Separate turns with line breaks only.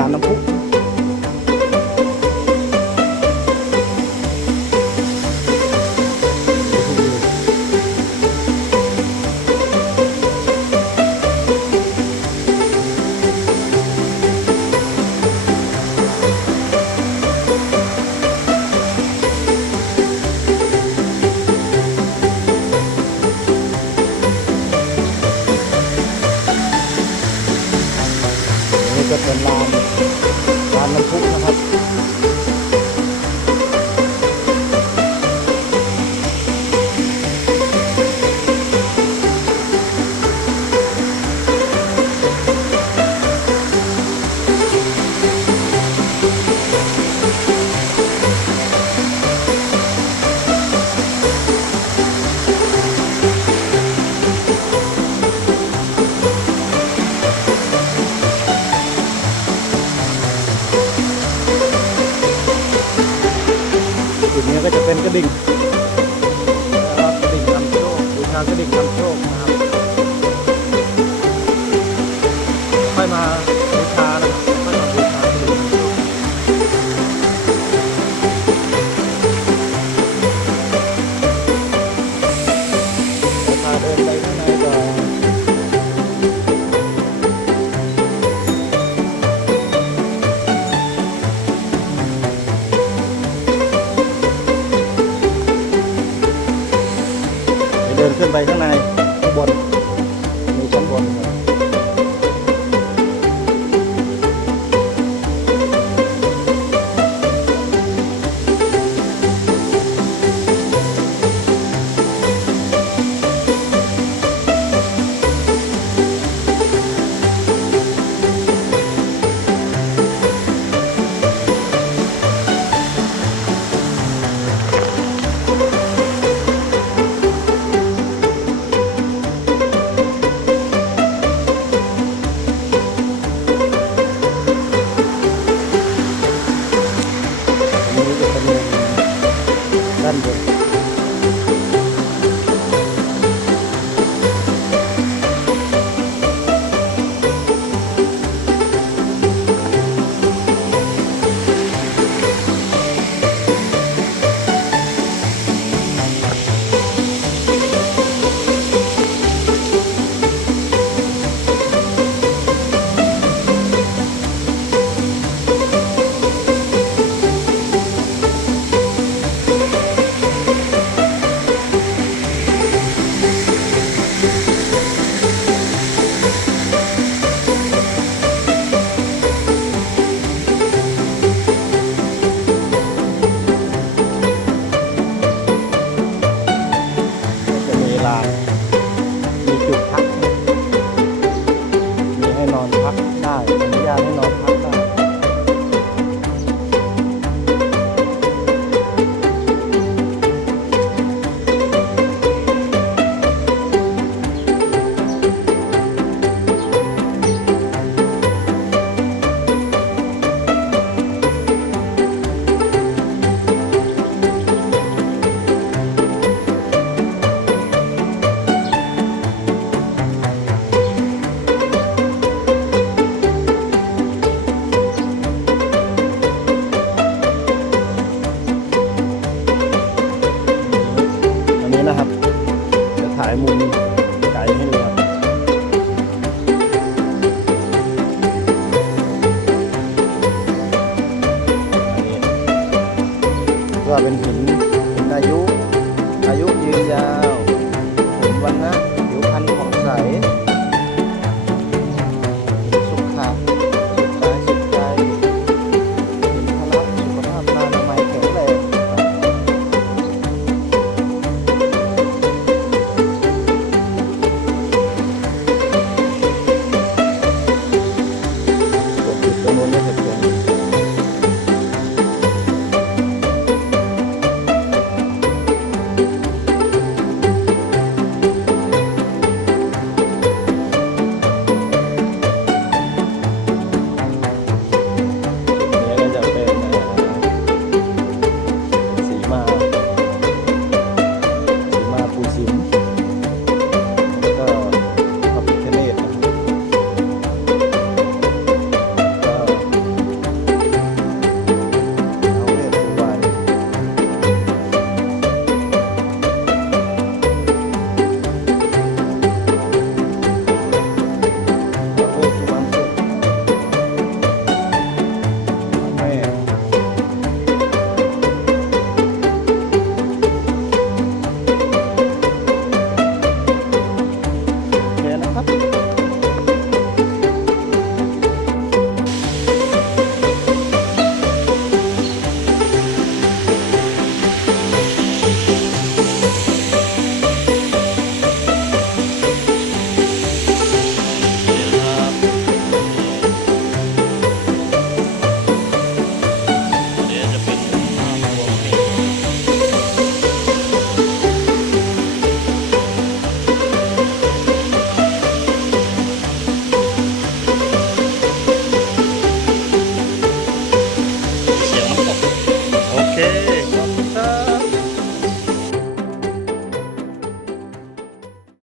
Wala na po. การเสด็จนำโชคนะ Sandro.